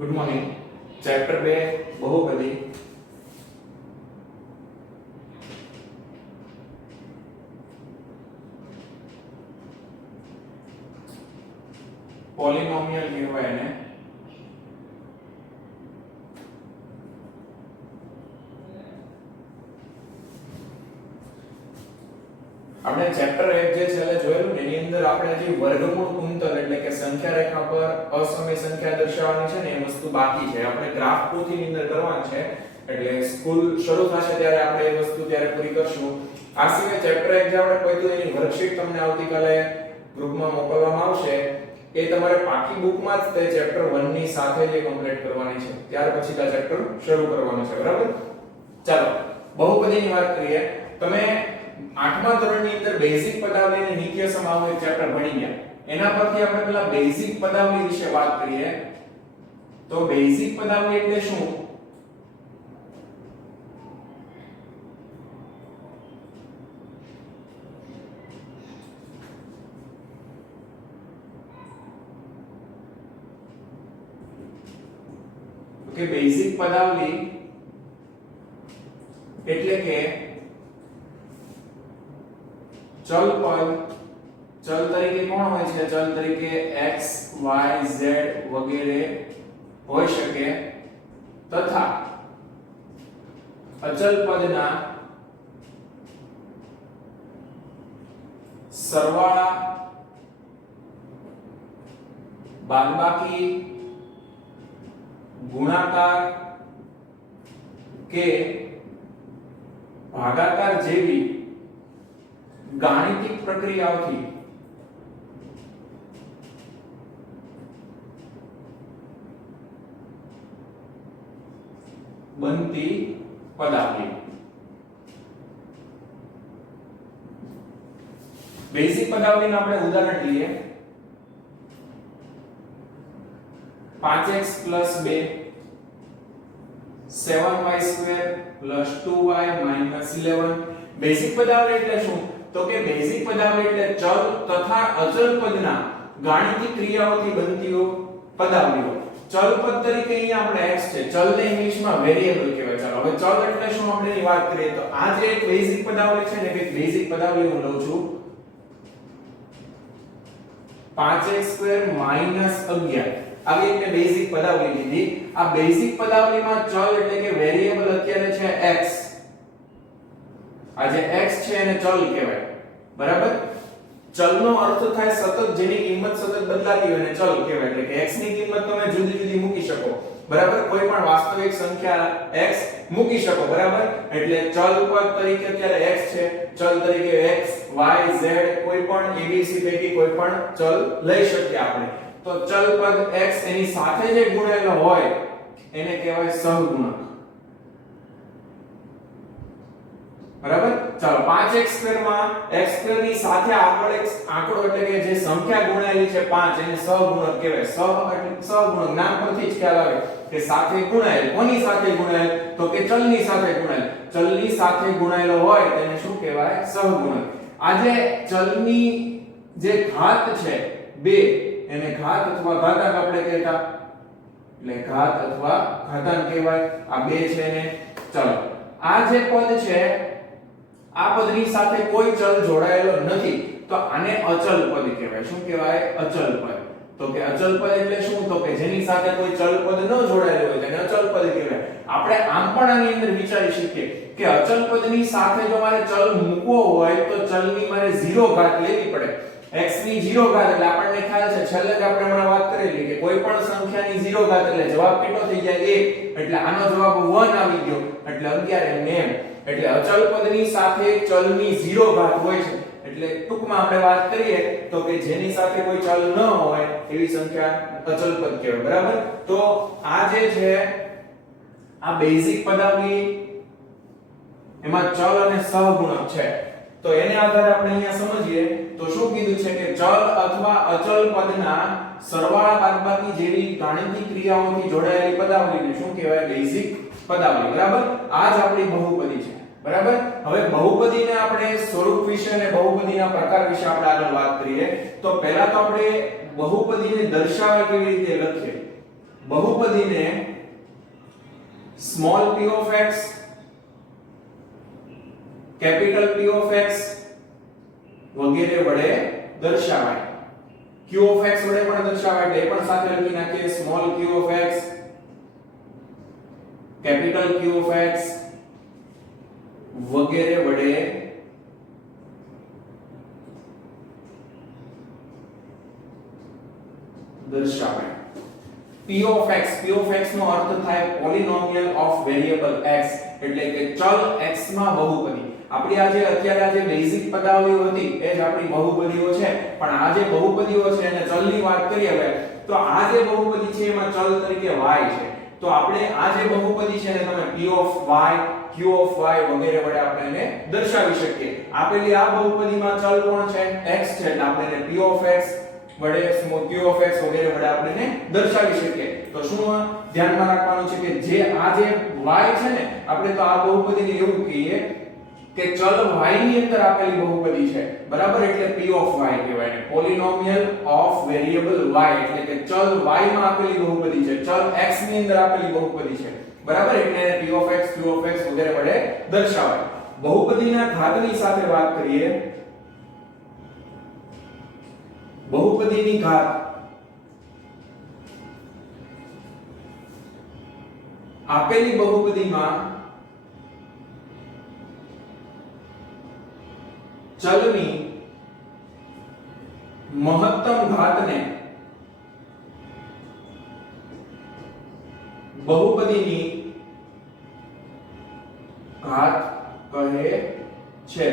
Good morning. Chapter 2 બહુપદી. પોલિનોમિયલ કહેવાય ને. આપણે ચેપ્ટર 1 જે છેલ્લે જોયેલું ને એની અંદર આપણે જે વર્ગમૂળ કુંતલ એટલે કે સંખ્યા રેખા પર અસમય સંખ્યા દર્શાવવાની છે ને એ વસ્તુ બાકી છે. આપણે ગ્રાફ પોથી ની અંદર કરવાનું છે એટલે સ્કૂલ શરૂ થશે ત્યારે આપણે એ વસ્તુ ત્યારે પૂરી કરશું. આ સિવાય ચેપ્ટર 1 જે આપણે કોઈ તો એની વર્કશીટ તમને આવતીકાલે ગ્રુપમાં મોકલવામાં આવશે એ તમારે પાકી બુકમાં જ તે ચેપ્ટર 1 ની સાથે જ કમ્પ્લીટ કરવાની છે. ત્યાર પછી આ ચેપ્ટર શરૂ કરવાનું છે. બરાબર? ચાલો બહુપદીની વાત કરીએ. તમે 8મા ધોરણની અંદર બેઝિક પદાવલી અને નિત્ય સમાવનું એક ચેપ્ટર ભણી ગયા. એના પરથી આપણે પેલા બેઝિક પદાવલી વિશે વાત કરીએ. તો બેઝિક પદાવલી એટલે શું? કે બેઝિક પદાવલી એટલે કે ચલ તરીકે કોણ હોય છે? ચલ તરીકે x y z વગેરે હોઈ શકે તથા અચલ પદના સરવાળા, બાદબાકી, ગુણાકાર કે ભાગાકાર જેવી ગાણિતિક પ્રક્રિયાઓથી બનતી પદાવલી. બેઝિક પદાવલીનું આપણે ઉદાહરણ લઈએ. 5x + 2 7y² + 2y - 11. બેઝિક પદાવલી એટલે શું? તો કે બેઝિક પદાવલી એટલે ચલ તથા અચલ પદના ગાણિતિક ક્રિયાઓથી બનતી પદાવલીઓ. ચલ પદ તરીકે અહીંયા આપણે x છે. ચલને ઇંગ્લિશમાં વેરીએબલ કહેવાય. ચાલો હવે ચલ એટલે શું આપણે એની વાત કરીએ તો આ જે એક બેઝિક પદાવલી છે ને કે બેઝિક પદાવલી હું લઉં છું 5x² - 11. આવી એક બેઝિક પદાવલી લીધી. આ બેઝિક પદાવલીમાં ચલ એટલે કે વેરીએબલ અત્યારે છે x. આ જે x છે એને ચલ કહેવાય. બરાબર? ચલનો અર્થ થાય સતત જેની કિંમત સતત બદલાતી હોય ને ચલ કહેવાય. એટલે કે x ની કિંમત તમે જુદી જુદી મૂકી શકો. બરાબર? કોઈ પણ વાસ્તવિક સંખ્યા x મૂકી શકો. બરાબર? એટલે ચલ પદ તરીકે અત્યારે x છે. ચલ તરીકે x y z કોઈ પણ abc પૈકી કોઈ પણ ચલ લઈ શકીએ આપણે. તો ચલ પદ x એની સાથે જે ગુણેલો હોય એને કહેવાય સહગુણક. બરાબર? ચાલો 5x² માં x² ની સાથે આગળ એક આંકડો એટલે કે જે સંખ્યા ગુણાયેલી છે 5 એને સહગુણક કહેવાય. સહગુણક નામ પરથી જ ખ્યાલ આવે કે સાથે ગુણાયેલ. કોની સાથે ગુણાયેલ? તો કે ચલની સાથે ગુણાયેલ. ચલની સાથે ગુણાયેલો હોય તેને શું કહેવાય? સહગુણક. આ જે ચલની જે ઘાત છે 2 એને ઘાત અથવા ઘાતાંક આપણે કહેતા એટલે ઘાત અથવા ઘાતાંક કહેવાય. આ 2 છે ને ચલો આ જે પદ છે આ પદની સાથે કોઈ ચલ જોડાયેલો નથી તો આને અચલ પદ કહેવાય. શું કહેવાય? અચલ પદ. તો કે અચલ પદ એટલે શું? તો કે જેની સાથે કોઈ ચલ પદ ન જોડાયેલું હોય તેને અચલ પદ કહેવાય. આપણે આમ પણ આની અંદર વિચારી શકીએ કે અચલ પદની સાથે જો મારે ચલ મૂકવો હોય તો ચલની મારે 0 ઘાત લેવી પડે. x ની 0 ઘાત એટલે આપણને ખ્યાલ છે છેલ્લે જ આપણે હમણાં વાત કરેલી કે કોઈ પણ સંખ્યાની 0 ઘાત એટલે જવાબ કેટલો થઈ જાય? 1. એટલે આનો જવાબ 1 આવી ગયો એટલે 11 એમ. એટલે અચલ પદની સાથે ચલની 0 ઘાત હોય છે. એટલે ટૂંકમાં આપણે વાત કરીએ તો કે જેની સાથે કોઈ ચલ ન હોય એવી સંખ્યા અચલ પદ કહેવાય. બરાબર? તો આ જે છે આ બેઝિક પદાવલી એમાં ચલ અને સહગુણક છે. તો એને આધારે આપણે અહીંયા સમજીએ તો શું કીધું છે કે ચલ અથવા અચલ પદના સરવાળા બાદબાકી જેવી ગાણિતિક ક્રિયાઓથી જોડાયેલી પદાવલીને શું કહેવાય? બેઝિક પદાવલી. બરાબર? આ જ આપણી બહુપદી છે. બરાબર? હવે બહુપદીને આપણે સ્વરૂપ વિશે અને બહુપદીના પ્રકાર વિશે આપણે આગળ વાત કરીએ તો પહેલા તો આપણે બહુપદીને દર્શાવે કેવી રીતે લખીએ. બહુપદીને small p of x, capital p of x વગેરે વડે દર્શાવાય. q of x વડે પણ દર્શાવાય એટલે એ પણ સાથે લખી નાખીએ. Small q of x, capital Q of x વગેરે વડે દર્શાવાય. p of x નો અર્થ થાય પોલિનોમિયલ ઓફ વેરિયેબલ x, એટલે કે ચલ x માં બહુપદી. આપણી આ જે અત્યારે આ જે બેઝિક પદાવલીઓ હતી એ જ આપણી બહુપદીઓ છે, પણ આ જે બહુપદીઓ છે અને ચલની વાત કરીએ હવે, તો આ જે બહુપદી છે એમાં ચલ તરીકે y છે. તો આપણે આ જે બહુપદી છે ને તમે p of y, q of y વગેરે વડે આપણે એને દર્શાવી શકીએ. આપેલી આ બહુપદીમાં ચલ કોણ છે? x છે, એટલે આપણે એને p of x વડે q of x વગેરે વડે આપણે એને દર્શાવી શકીએ. તો શું ધ્યાનમાં રાખવાનું છે કે જે આ જે y છે ને, આપણે તો આ બહુપદીને એવું કહીએ કે ચલ y ની અંદર આપેલી બહુપદી છે, બરાબર? એટલે p of y કહેવાય ને. પોલિનોમિયલ ઓફ વેરિયેબલ y એટલે કે ચલ y માં આપેલી બહુપદી છે, ચલ x ની અંદર આપેલી બહુપદી છે, બરાબર? એટલે p of x, q of x વગેરે વડે દર્શાવાય. બહુપદીના ઘાતની સાથે વાત કરીએ. બહુપદીની ઘાત આપેલી બહુપદીમાં ચલની મહત્તમ ઘાતને બહુપદીની ઘાત કહે છે,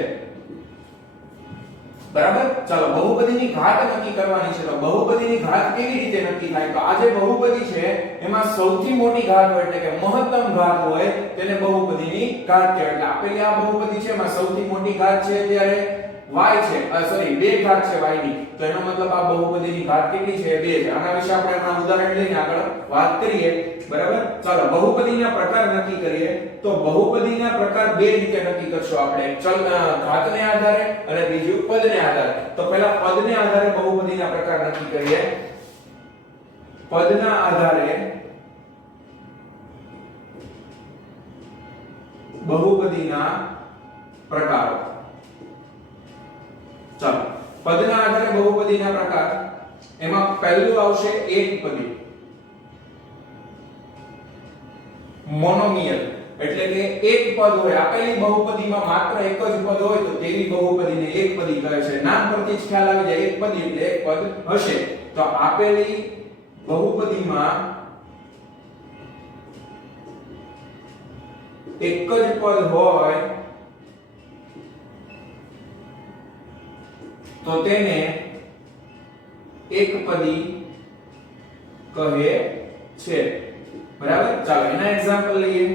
બરાબર? ચાલો બહુપદીની ઘાત નક્કી કરવાની છે. તો બહુપદીની ઘાત કેવી રીતે નક્કી થાય? તો આ જે બહુપદી છે એમાં સૌથી મોટી ઘાત હોય એટલે કે મહત્તમ ઘાત હોય તેને બહુપદીની ઘાત કહેવાય. એટલે આપેલી આ બહુપદી છે એમાં સૌથી મોટી ઘાત છે ત્યારે y છે, સોરી બે ઘાત છે y ની. તો એનો મતલબ આ બહુપદીની ઘાત કેટલી છે? 2 છે. આના વિશે આપણે હમણાં ઉદાહરણ લઈને આગળ વાત કરીએ, બરાબર? ચાલો બહુપદીના પ્રકાર નક્કી કરીએ. તો બહુપદીના પ્રકાર બે રીતે નક્કી કરશું આપણે, ચલ ઘાતને આધારે અને બીજું પદને આધારે. તો પહેલા પદને આધારે બહુપદીના પ્રકાર નક્કી કરીએ. પદના આધારે બહુપદીના પ્રકારો. ચાલો પદના આધારે બહુપદીના પ્રકાર, એમાં પહેલું આવશે એકપદી, મોનોમિયલ, એટલે કે એક પદ હોય. આપેલી બહુપદીમાં માત્ર એક જ પદ હોય તો તેવી બહુપદીને એકપદી કહે છે. નામ પરથી જ ખ્યાલ આવી જાય, એકપદી એટલે એક પદ હશે. તો આપેલી બહુપદીમાં એક જ પદ હોય તો તેને એકપદી કહે છે, બરાબર? ચાલો એના એક્ઝામ્પલ લઈએ.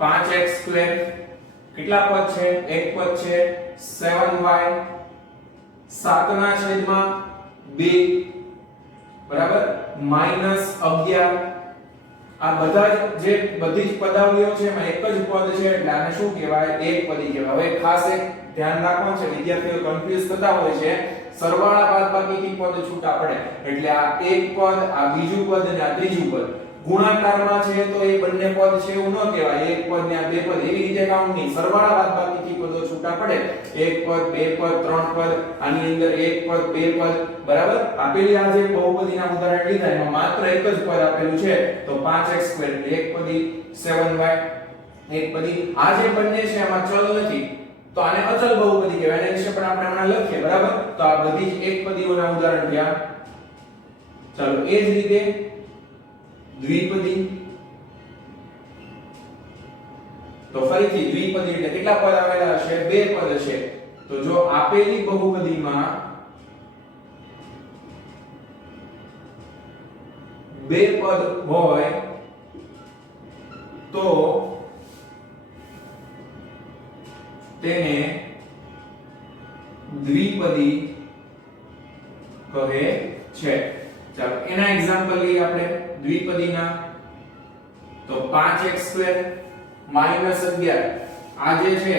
5x2 કેટલા પદ છે? એક પદ છે. 7y 7/2, બરાબર? -11. આ બધા જે બધી જ પદાવલીઓ છે એમાં એક જ પદ છે એટલે આને શું કહેવાય? એકપદી કહેવાય. હવે ખાસ એક ધ્યાન રાખવાનું છે, વિદ્યાર્થીઓ કન્ફ્યુઝ થતા હોય છે, સરવાળા બાદબાકીથી પદ છૂટા પડે. એટલે આ એક પદ, આ બીજું પદ અને આ ત્રીજું પદ ગુણાકારમાં છે તો એ બંને પદ છે એવું ન કહેવાય. એક પદ ને આ બે પદ એવી રીતે કાઉન્ટ નહીં, સરવાળા બાદબાકીથી પદો છૂટા પડે. એક પદ, બે પદ, ત્રણ પદ, આની અંદર એક પદ, બે પદ, બરાબર? આપેલી આ જે બહુપદીના ઉદાહરણ લીધા એમાં માત્ર એક જ પદ આપેલું છે તો 5x2 એટલે એકપદી, 7y એકપદી. આ જે બંને છે એમાં ચલ નથી તો આને અચલ બહુપદી કહેવાય. એના વિશે પણ આપણે હમણાં લખીએ, બરાબર? તો આ બધી જ એકપદીઓના ઉદાહરણ થયા. ચાલો એ જ રીતે દ્વિપદી. તો ફરીથી દ્વિપદી એટલે કેટલા પદ આવેલા હશે? બે પદ છે. તો જો આપેલી બહુપદીમાં બે પદ હોય તો તેને દ્વિપદી કહે છે. ચાલો એના એક્ઝામ્પલ લઈએ આપણે દ્વિપદીના. તો 5x2 -11 આ જે છે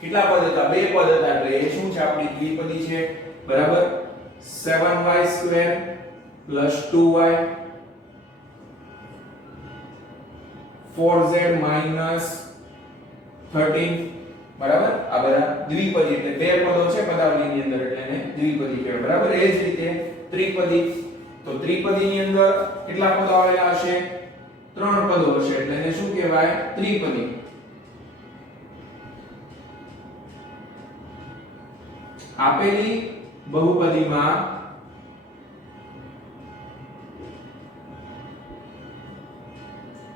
કેટલા પદ હતા? બે પદ હતા એટલે એ શું છે? આપણી દ્વિપદી છે, બરાબર? 7y2 plus 2y 4z minus 13 બરાબર. આ બધા દ્વિપદી એટલે બે પદો છે પદાવલીની અંદર એટલે એને દ્વિપદી કહેવાય બરાબર. એ જ રીતે ત્રિપદી, તો ત્રિપદીની અંદર કેટલા પદો આવેલા હશે? 3 પદો હશે એટલે એને શું કહેવાય? ત્રિપદી. આપેલી બહુપદીમાં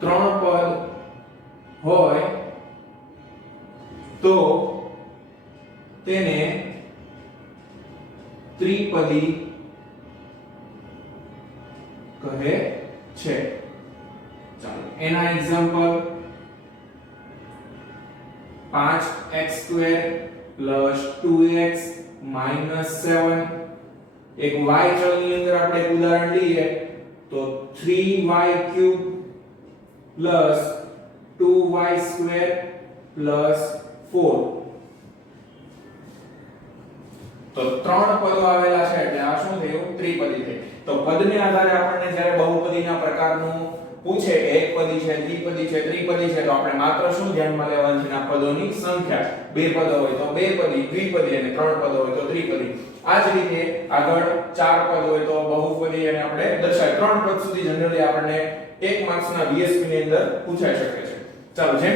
ત્રણ પદ હોય તો તેને ત્રિપદી કહે છે. ચાલો એના એક્ઝામ્પલ 5x² + 2x - 7. એક y ચલની અંદર આપણે એક ઉદાહરણ લઈએ તો 3y³ + 2y² + 4. તો ત્રણ પદો આવેલા છે એટલે આ શું થયું? ત્રિપદી થઈ. તો પદને આધારે આપણને જ્યારે બહુપદીના પ્રકારનું પૂછે કે એકપદી છે, દ્વિપદી છે, ત્રિપદી છે, તો આપણે માત્ર શું ધ્યાનમાં લેવાનું છે? આ પદોની સંખ્યા. બે પદો હોય તો બે પદી, દ્વિપદી, અને ત્રણ પદો હોય તો ત્રિપદી. આ જ રીતે આગળ ચાર પદ હોય તો બહુપદી અને આપણે દર્શાવી. ત્રણ પદ સુધી જનરલી આપણને 1 માર્ક્સના VSP ની અંદર પૂછાઈ શકે છે. ચાલો જેમ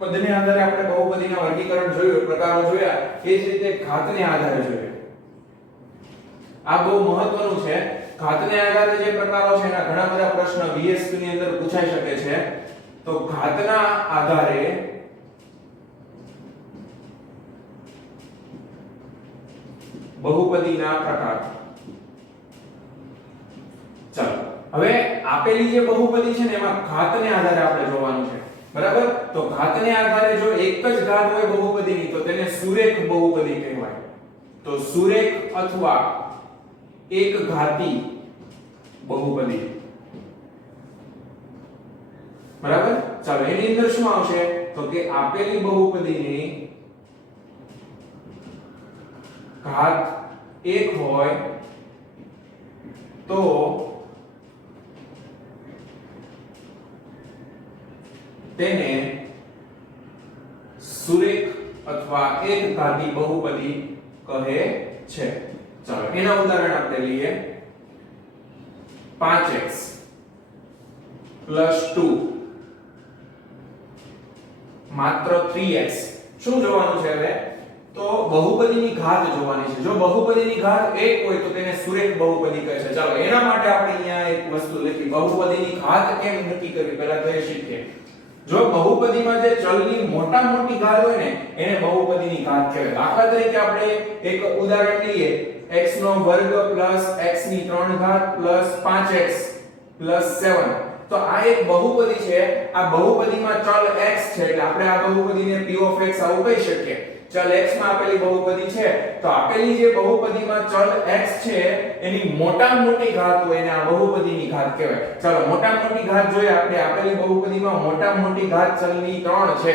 પદને આધારે આપણે બહુપદીના વર્ગીકરણ જોયું, પ્રકારો જોયા, એ જ રીતે ઘાતને આધારે જોઈએ. આ બહુ મહત્વનું છે. ઘાતને આધારે જે પ્રકારો છે એના ઘણા બધા પ્રશ્ન VSP ની અંદર પૂછાઈ શકે છે. તો ઘાતના આધારે બહુપદીના પ્રકાર. ચાલો હવે આપેલી જે બહુપદી છે ને એમાં ઘાતને આધારે આપણે જોવાનું છે બરાબર. તો ઘાતને આધારે જો એક જ ઘાત હોય બહુપદીની તો તેને સુરેખ બહુપદી કહેવાય. તો સુરેખ અથવા એક ઘાતી બહુપદી બરાબર. ચાલો એની અંદર શું આવશે? તો કે આપેલી બહુપદીની ઘાત 1 હોય તો તેને સુરેખ અથવા એક ઘાતી બહુપદી કહે છે. ચાલો એના ઉદાહરણ આપણે લઈએ. 5x + 2 માત્ર 3x. શું જોવાનું છે હવે? તો બહુપદીની ઘાત જોવાની છે. જો બહુપદીની ઘાત 1 હોય તો તેને સુરેખ બહુપદી કહે છે. ચાલો એના માટે આપણે અહીંયા એક વસ્તુ લખી. બહુપદીની ઘાત કેમ નક્કી કરવી પહેલા તો એ શીખીએ. જો બહુપદીમાં જે ચલની મોટા મોટી ઘાત હોય ને એને બહુપદીની ઘાત કહેવાય. દાખલા તરીકે આપણે એક ઉદાહરણ લઈએ. x² + x³ + 5x + 7. તો આ એક બહુપદી છે. આ બહુપદીમાં ચલ x છે એટલે આપણે આ બહુપદીને p of x આવું કહી શકીએ. ચલ x માં આપેલી બહુપદી છે તો આપેલી જે બહુપદીમાં ચલ x છે એની મોટામાં મોટી ઘાત હોય એને આ બહુપદીની ઘાત કહેવાય. ચાલો મોટામાં મોટી ઘાત જોઈએ આપણે. આપેલી બહુપદીમાં મોટામાં મોટી ઘાત ચલની 3 છે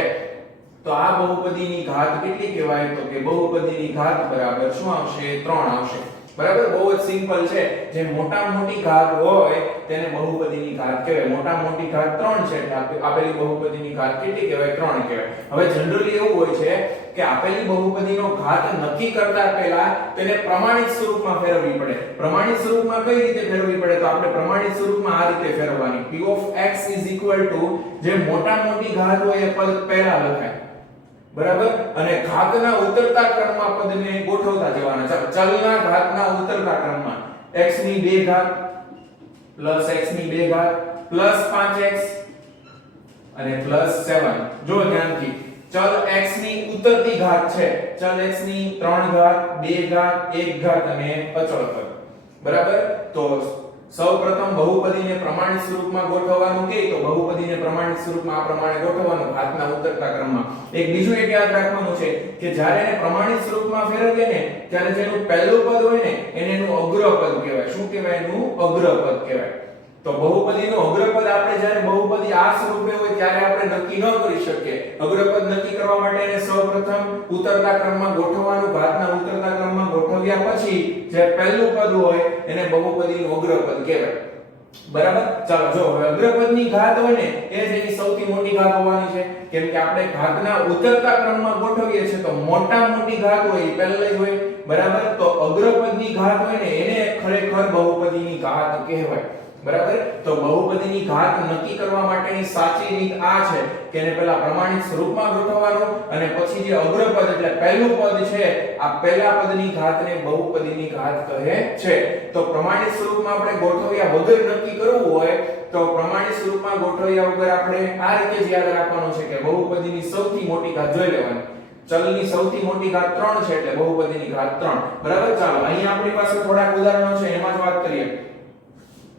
તો આ બહુપદીની ઘાત કેટલી કહેવાય? તો કે બહુપદીની ઘાત બરાબર શું આવશે? 3 આવશે બરાબર. બહુ જ સિમ્પલ છે. જે મોટામાં મોટી ઘાત હોય તેને બહુપદીની ઘાત કહેવાય. મોટામાં મોટી ઘાત 3 છે એટલે આપેલી બહુપદીની ઘાત કેટલી કહેવાય? 3 કહેવાય. હવે જનરલી એવું હોય છે કે આપેલી બહુપદીનો ઘાત નક્કી કરતા પહેલા તેને પ્રમાણિત સ્વરૂપમાં ફેરવવી પડે. પ્રમાણિત સ્વરૂપમાં કઈ રીતે ફેરવવી પડે? તો આપણે પ્રમાણિત સ્વરૂપમાં આ રીતે ફેરવવાની. p of x = જે મોટામાં મોટી ઘાત હોય એ પદ પહેલા લખાય બરાબર. અને ઘાતના ઉતરતા ક્રમમાં પદને ગોઠવતા જવાના. ચાલો ચલના ઘાતના ઉતરતા ક્રમમાં x² + x² + 5x અને +7. જો ધ્યાનથી ચલ x ની ઉતરતી ઘાત છે. ચલ x ની 3 ઘાત, 2 ઘાત, 1 ઘાત અને અચળ પદ બરાબર. તો સૌપ્રથમ બહુપદીને પ્રમાણિત સ્વરૂપમાં ગોઠવવાનું કે તો બહુપદીને પ્રમાણિત સ્વરૂપમાં આ પ્રમાણે ગોઠવવાનું ઘાતના ઉતરતા ક્રમમાં. એક બીજું એક યાદ રાખવાનું છે કે જ્યારે એને પ્રમાણિત સ્વરૂપમાં ફેરવીએ ને ત્યારે જેનું પહેલું પદ હોય ને એને એનું અગ્ર પદ કહેવાય. શું કહેવાય? એનું અગ્ર પદ કહેવાય. તો બહુપદીનું અગ્રપદ આપણે જ્યારે બહુપદી આ સ્વરૂપે હોય ત્યારે આપણે નક્કી ન કરી શકીએ. અગ્રપદ નક્કી કરવા માટે એને સૌપ્રથમ ઉતરતા ક્રમમાં ગોઠવવાનું. ઘાતના ઉતરતા ક્રમમાં ગોઠવ્યા પછી જે પહેલું પદ હોય એને બહુપદીનું અગ્રપદ કહેવાય. બરાબર. ચાલો જો હવે અગ્રપદની ઘાત હોય ને એ જ એની સૌથી મોટી ઘાત હોવાની છે, કેમ કે આપણે ઘાતના ઉતરતા ક્રમમાં ગોઠવીએ છીએ તો મોટા મોટી ઘાત હોય એ પહેલા જ હોય. બરાબર. તો અગ્રપદની ઘાત હોય ને એને ખરેખર બહુપદીની ઘાત કહેવાય. બરાબર. તો બહુપદીની ઘાત નક્કી કરવા માટેની સાચી રીત આ છે કે એને પહેલા પ્રમાણિત સ્વરૂપમાં ગોઠવવાનું અને પછી જે અગ્રપદ એટલે પહેલું પદ છે આ પહેલા પદની ઘાતને બહુપદીની ઘાત કહે છે. તો પ્રમાણિત સ્વરૂપમાં આપણે ગોઠવ્યા વગર નક્કી કરવું હોય તો પ્રમાણિત સ્વરૂપમાં ગોઠવ્યા વગર આપણે આ રીતે જ યાદ રાખવાનું છે કે બહુપદીની સૌથી મોટી ઘાત જોઈ લેવાની. ચલની સૌથી મોટી ઘાત 3 છે એટલે બહુપદીની ઘાત 3. બરાબર. ચાલો અહીંયા આપણી પાસે થોડાક ઉદાહરણો છે એમાં જ વાત કરીએ.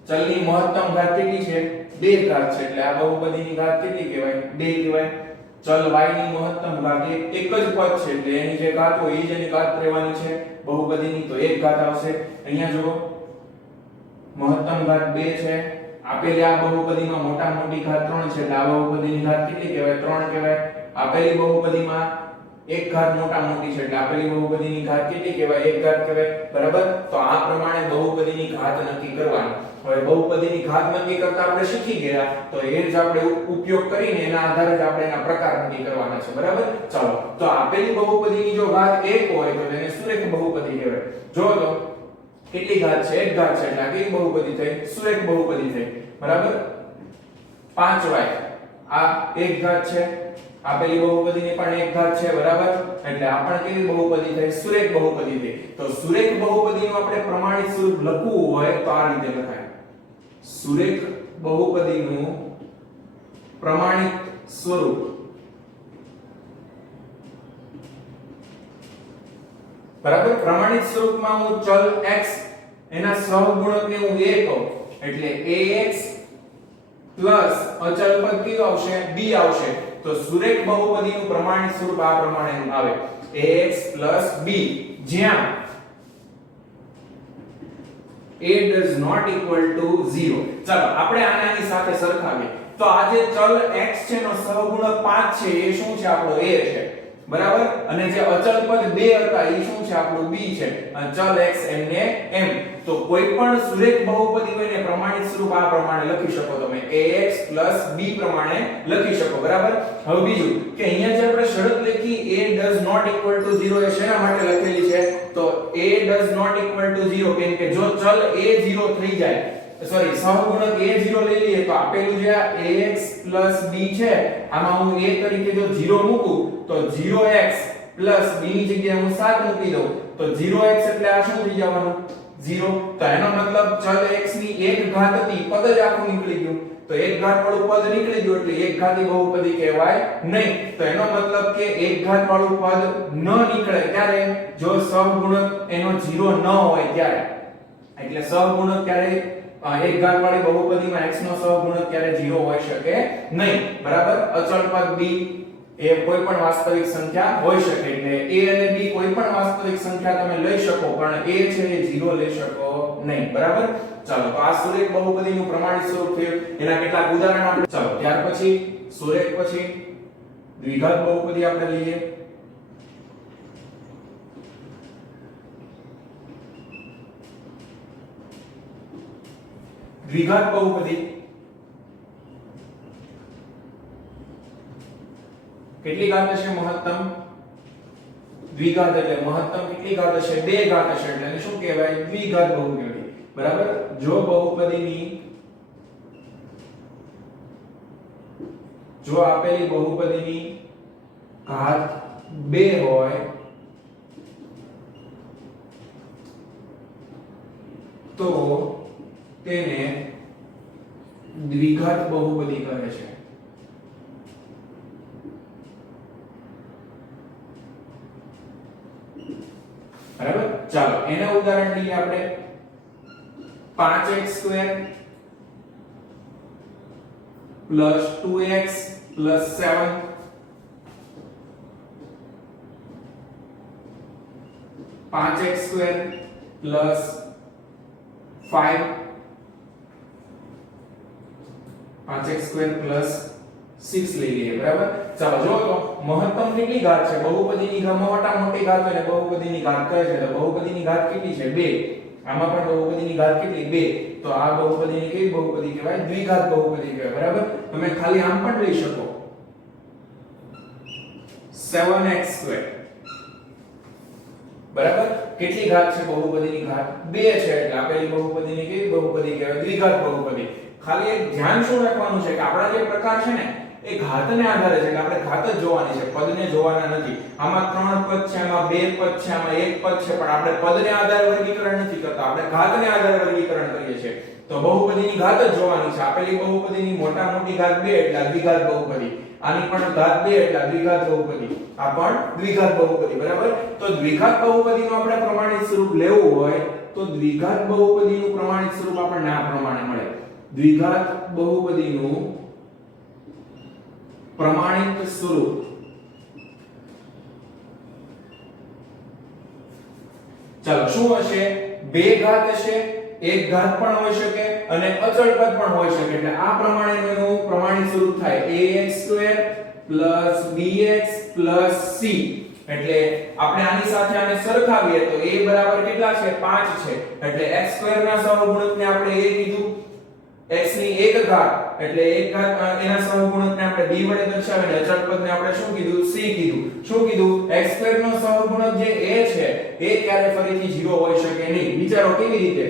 ચલની મહત્તમ ઘાત કેટલી છે? 2 ઘાત છે એટલે આ બહુપદીની ઘાત કેટલી કહેવાય? 2 કહેવાય. ચલ y ની મહત્તમ ઘાત એક જ પદ છે એટલે એની જે ઘાત હોય એ જ એની ઘાત રહેવાની છે બહુપદીની, તો 1 ઘાત આવશે. અહીંયા જુઓ મહત્તમ ઘાત 2 છે. આપેલી આ બહુપદીમાં મોટા મોટી ઘાત 3 છે એટલે આ બહુપદીની ઘાત કેટલી કહેવાય? 3 કહેવાય. આપેલી બહુપદીમાં એક ઘાત મોટા મોટી છે એટલે આપેલી બહુપદીની ઘાત કેટલી કહેવાય? 1 ઘાત કહેવાય. બરાબર. તો આ પ્રમાણે બહુપદીની ઘાત નક્કી કરવાની. હવે બહુપદીની ઘાત નક્કી કરતા આપણે શીખી ગયા તો એ જ આપણે ઉપયોગ કરીને એના આધારે જ આપણે એના પ્રકાર નક્કી કરવાના છે. બરાબર. ચાલો તો આપેલી બહુપદીની જો ઘાત 1 હોય તો તેને સુરેખ બહુપદી કહેવાય. જો તો કેટલી ઘાત છે? 1 ઘાત છે એટલે આ કેવી બહુપદી થઈ? સુરેખ બહુપદી થઈ. બરાબર. 5y આ 1 ઘાત છે. આપેલી બહુપદીની પણ 1 ઘાત છે. બરાબર. એટલે આ પણ કેવી બહુપદી થઈ? સુરેખ બહુપદી થઈ. તો સુરેખ બહુપદીનું આપણે પ્રમાણિત સ્વરૂપ લખવું હોય તો આ રીતે લખાય. સુરેખ બહુપદીનું પ્રમાણિત સ્વરૂપ બરાબર. પ્રમાણિત સ્વરૂપમાં હું ચલ x એના સહગુણકને હું a કહું એટલે ax અચલ પદ કયું આવશે? b આવશે. તો સુરેખ બહુપદીનું પ્રમાણિત સ્વરૂપ આ પ્રમાણેનું આવે ax b જ્યાં a does not equal to 0. ચાલો આપણે આનાની સાથે સરખાવીએ. તો આ જે ચલ x છે નો સહગુણક 5 છે એ શું છે? આપણો a છે. બરાબર. અને જે અચલ પદ 2 હતા એ શું છે? આપણું b છે. અને ચલ x એમને m. તો કોઈ પણ સુરેખ બહુપદી હોય ને પ્રમાણિત સ્વરૂપ આ પ્રમાણે લખી શકો તમે ax b પ્રમાણે લખી શકો. બરાબર. હવે બીજું કે અહીંયા જે આપણે શરત લખી a does not equal to 0 એ શેના માટે લખેલી છે? તો a does not equal to 0 કેમ કે જો ચલ a 0 થઈ જાય સોરી સહગુણક a0 લઈ લઈએ તો આપેલું જે ax b છે આમાં હું a તરીકે જો 0 મૂકું તો 0x b ની જગ્યાએ હું 7 મૂકી દઉં તો 0x એટલે આ શું થઈ જવાનું? 0. તો એનો મતલબ ચલ x ની 1 ઘાત હતી પદ જ આખું નીકળી ગયું. તો 1 ઘાત વાળું પદ નીકળી ગયું એટલે 1 ઘાતી બહુપદી કહેવાય નહીં. તો એનો મતલબ કે 1 ઘાત વાળું પદ ન નીકળે ત્યારે જો સહગુણક એનો 0 ન હોય ત્યારે. એટલે સહગુણક ત્યારે 1 ઘાત વાળી બહુપદીમાં x નો સહગુણક ક્યારે 0 હોઈ શકે નહીં. બરાબર. અચળ પદ b એ કોઈ પણ વાસ્તવિક સંખ્યા હોઈ શકે એટલે a અને b કોઈ પણ વાસ્તવિક સંખ્યા તમે લઈ શકો પણ a છે એ 0 લઈ શકો નહીં. બરાબર. ચાલો તો આ સુરેખ બહુપદીનું પ્રમાણિત સ્વરૂપ થયું. એના કેટલાક ઉદાહરણ આપણે ચાલો ત્યાર પછી સુરેખ પછી દ્વિઘાત બહુપદી આપણે લઈએ. દ્વિઘાત બહુપદી કેટલી ઘાત હશે? મહત્તમ. દ્વિઘાત એટલે મહત્તમ કેટલી ઘાત હશે? 2 ઘાત હશે એટલે એને શું કહેવાય? દ્વિઘાત બહુપદી. બરાબર. જો બહુપદીની જો આપેલી બહુપદીની ઘાત 2 હોય તો તેને દ્વિઘાત બહુપદી કહે છે. બરાબર. ચાલો એના ઉદાહરણ લઈએ આપણે. 5x² plus 2x plus 7 5x² plus 5 5x² + 6 લઈ લઈએ બરાબર. ચાલો જો તો મહત્તમ કેટલી ઘાત છે? બહુપદીની ઘાત મોટા મોટી ઘાત હોય ને બહુપદીની ઘાત કહે છે તો બહુપદીની ઘાત કેટલી છે? 2. આમાં પણ બહુપદીની ઘાત કેટલી? 2. તો આ બહુપદીની કેવી બહુપદી કહેવાય? દ્વિઘાત બહુપદી કહેવાય બરાબર. તમે ખાલી આમ પણ લઈ શકો 7x² બરાબર. કેટલી ઘાત છે બહુપદીની ઘાત? 2 છે એટલે આપેલી બહુપદીની કેવી બહુપદી કહેવાય? દ્વિઘાત બહુપદી. ખાલી એક ધ્યાન શું રાખવાનું છે કે આપણા જે પ્રકાર છે ને એ ઘાતને આધારે છે કે આપણે ઘાત જ જોવાની છે, પદને જોવાના નથી. આમાં 3 પદ છે, આમાં 2 પદ છે, આમાં 1 પદ છે, પણ આપણે પદને આધારે વર્ગીકરણ નથી કરતા, આપણે ઘાતને આધારે વર્ગીકરણ કરીએ છીએ. તો બહુપદીની ઘાત જ જોવાની છે. આપેલી બહુપદીની મોટા મોટી ઘાત 2 એટલે દ્વિઘાત બહુપદી. આની પણ ઘાત 2 એટલે દ્વિઘાત બહુપદી. આ પણ દ્વિઘાત બહુપદી બરાબર. તો દ્વિઘાત બહુપદીનું આપણે પ્રમાણિત સ્વરૂપ લેવું હોય તો દ્વિઘાત બહુપદીનું પ્રમાણિત સ્વરૂપ આપણને આ પ્રમાણે મળે. દ્વિઘાત બહુપદીનું પ્રમાણિત સ્વરૂપ ચાલો શું હશે? 2 ઘાત હશે, 1 ઘાત પણ હોઈ શકે અને અચળ પદ પણ હોઈ શકે. એટલે આ પ્રમાણેનું પ્રમાણિત સ્વરૂપ થાય ax² + bx + c. એટલે આપણે આની સાથે આને સરખાવીએ તો a બરાબર કેટલા છે? 5 છે. એટલે x² ના સહગુણકને આપણે a કીધું, x ની 1 ઘાત એટલે 1 ઘાત એના સહગુણકને આપણે b વડે દર્શાવીને અચળ પદને આપણે શું કીધું? c કીધું. શું કીધું? x² નો સહગુણક જે a છે એ ક્યારે ફરીથી 0 હોઈ શકે નહીં. વિચારો કેવી રીતે?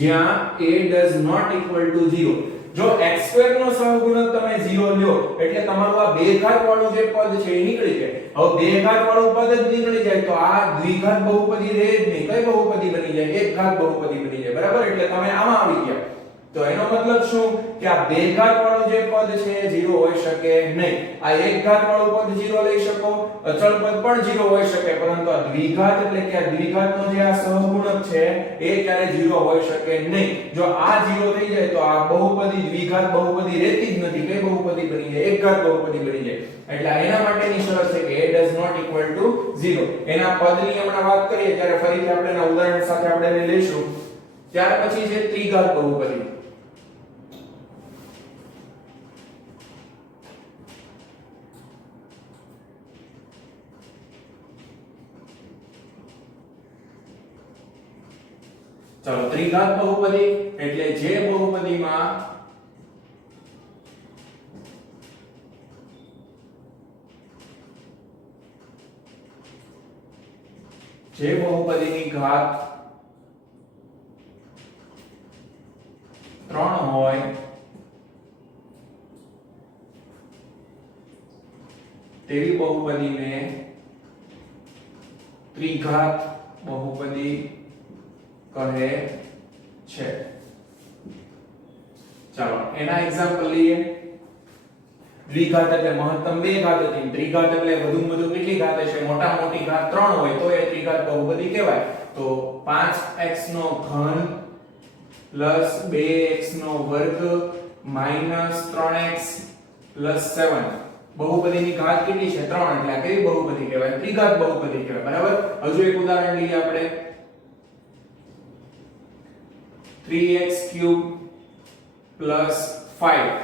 જ્યાં a does not equal to 0. જો x² નો સહગુણક તમે 0 લ્યો એટલે તમારું આ 2 ઘાત વાળું જે પદ છે એ નીકળી જાય. હવે 2 ઘાત વાળું પદ જ નીકળી જાય તો આ દ્વિઘાત બહુપદી રહે જ નહીં. કઈ બહુપદી બની જાય? 1 ઘાત બહુપદી બની જાય બરાબર. એટલે તમે આમાં આવી ગયા. તો એનો મતલબ શું કે આ 2 ઘાત વાળું જે પદ છે એ 0 હોઈ શકે નહીં. આ 1 ઘાત વાળું પદ 0 લઈ શકો, અચળ પદ પણ 0 હોઈ શકે, પરંતુ આ દ્વિઘાત એટલે કે આ દ્વિઘાતનો જે આ સહગુણક છે એ ક્યારે 0 હોઈ શકે નહીં. જો આ 0 થઈ જાય તો આ બહુપદી દ્વિઘાત બહુપદી રહેતી જ નથી. કઈ બહુપદી બની જાય? 1 ઘાત બહુપદી બની જાય. એટલે એના માટેની શરત છે કે a does not equal to 0. એના પદની હમણાં વાત કરીએ ત્યારે ફરીથી આપણે એના ઉદાહરણ સાથે આપણે એને લઈશું. ત્યાર પછી છે ત્રિઘાત બહુપદી. ચાલો ત્રિઘાત બહુપદી એટલે જે બહુપદીમાં ઘાત 3 હોય તેવી બહુપદીને ત્રિઘાત બહુપદી કહે છે. ચાલો એના એક્ઝામ્પલ લઈએ. દ્વિઘાત એટલે મહત્તમ 2 ઘાત હતી, ત્રિઘાત એટલે વધુમાં વધુ કેટલી ઘાત હશે? મોટા મોટી ઘાત 3 હોય તો એ ત્રિઘાત બહુપદી કહેવાય. તો 5x નો ઘન પ્લસ 2x નો વર્ગ માઈનસ 3x પ્લસ 7 બહુપદીની ઘાત કેટલી છે? 3. એટલે આ કેવી બહુપદી કહેવાય? ત્રિઘાત બહુપદી કહેવાય બરાબર. હજુ એક ઉદાહરણ લઈએ આપણે 3x³ પ્લસ 5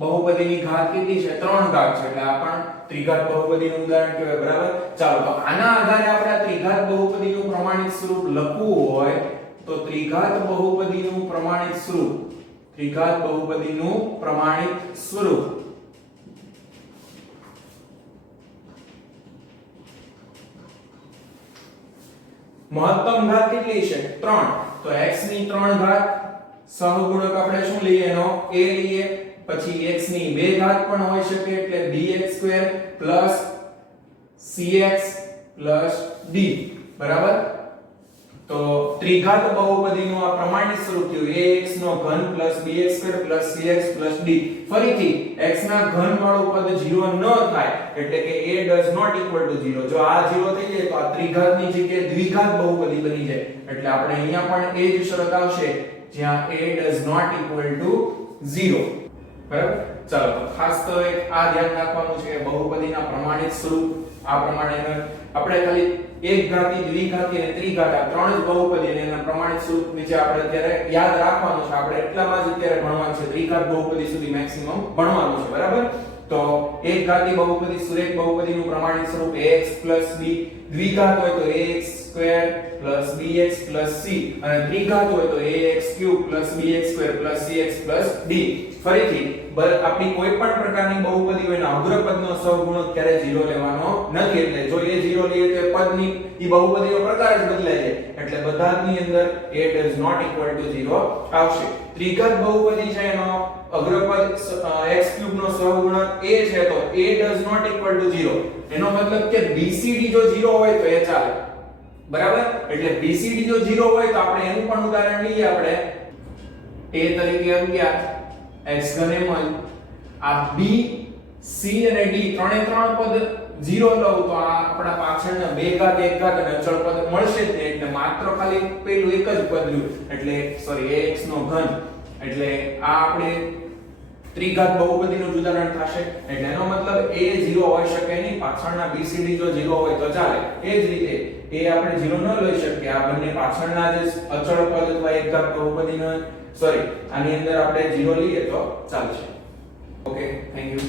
બહુપદીની ઘાત કેટલી છે? 3 ઘાત છે. એટલે આ પણ ત્રિઘાત બહુપદીનું ઉદાહરણ કહેવાય બરાબર. ચાલો તો આના આધારે આપણે આ ત્રિઘાત બહુપદીનું પ્રમાણિત સ્વરૂપ લખવું હોય તો ત્રિઘાત બહુપદીનું પ્રમાણિત સ્વરૂપ મહત્તમ ઘાત કેટલી છે? 3. તો x ની 3 ઘાત સહગુણક આપણે શું લઈએ? એનો a લઈએ. પછી x ની 2 ઘાત પણ હોઈ શકે એટલે bx² cx d બરાબર. તો ત્રિઘાત બહુપદીનું આ પ્રમાણિત સ્વરૂપ થયું ax નો ઘન bx² cx d. ફરીથી x ના ઘન વાળું પદ 0 ન થાય એટલે કે a does not equal to 0. જો આ 0 થઈ જાય તો આ ત્રિઘાતની જગ્યાએ દ્વિઘાત બહુપદી બની જાય. એટલે આપણે અહીંયા પણ એ જ શરત આવશે જ્યાં a does not equal to 0 બરાબર. ચાલો તો ખાસ તો એક આ ધ્યાન રાખવાનું છે કે બહુપદીના પ્રમાણિત સ્વરૂપ આ પ્રમાણે આપણે ખાલી એકઘાતી, દ્વિઘાતી અને ત્રિઘાત આ ત્રણ જ બહુપદી અને એના પ્રમાણિત સ્વરૂપ નીચે આપણે અત્યારે યાદ રાખવાનું છે. આપણે એટલામાં જ અત્યારે ભણવાનું છે, ત્રિઘાત બહુપદી સુધી મેક્સિમમ ભણવાનું છે, બરાબર. તો એકઘાતી બહુપદી સુરેખ બહુપદીનું પ્રમાણિત સ્વરૂપ ax b, દ્વિઘાત હોય તો ax² bx c અને ત્રિઘાત હોય તો ax³ bx² cx d. ફરીથી આપણી કોઈ પણ પ્રકારની બહુપદી હોય ના અગ્રપદનો સહગુણક ક્યારે 0 લેવાનો નથી. એટલે જો એ 0 લઈએ તો પદની ઈ બહુપદીનો પ્રકાર જ બદલાઈ જાય. એટલે બધાની અંદર a does not equal to 0 આવશે. ત્રિઘાત બહુપદી છે એનો અગ્રપદ x³ નો સહગુણક a છે તો a does not equal to 0. એનો મતલબ કે BCD જો 0 હોય તો એ ચાલે, બરાબર. એટલે BCD જો 0 હોય તો આપણે એનું પણ ઉદાહરણ લઈએ. આપણે a તરીકે 11 x3 એમ આ b c અને d ત્રણે ત્રણ પદ 0 લઉં તો આ આપણા પાછળના બે ઘાત એક ઘાત અને અચળ પદ મળશે જ નહીં. એટલે માત્ર ખાલી પેલું એક જ પદ રહ્યું, એટલે સોરી ax નો ઘન. એટલે આ આપણે ત્રિઘાત બહુપદીનું જ ઉદાહરણ થશે. એટલે એનો મતલબ a 0 હોઈ શકે નહીં, પાછળના BCD જો 0 હોય તો ચાલે. એ જ રીતે a આપણે 0 ન લઈ શકીએ. આ બંને પાછળના જે અચળ પદ અથવા એકઘાત બહુપદીનો સોરી આની અંદર આપણે 0 લઈએ તો ચાલશે. Okay, thank you.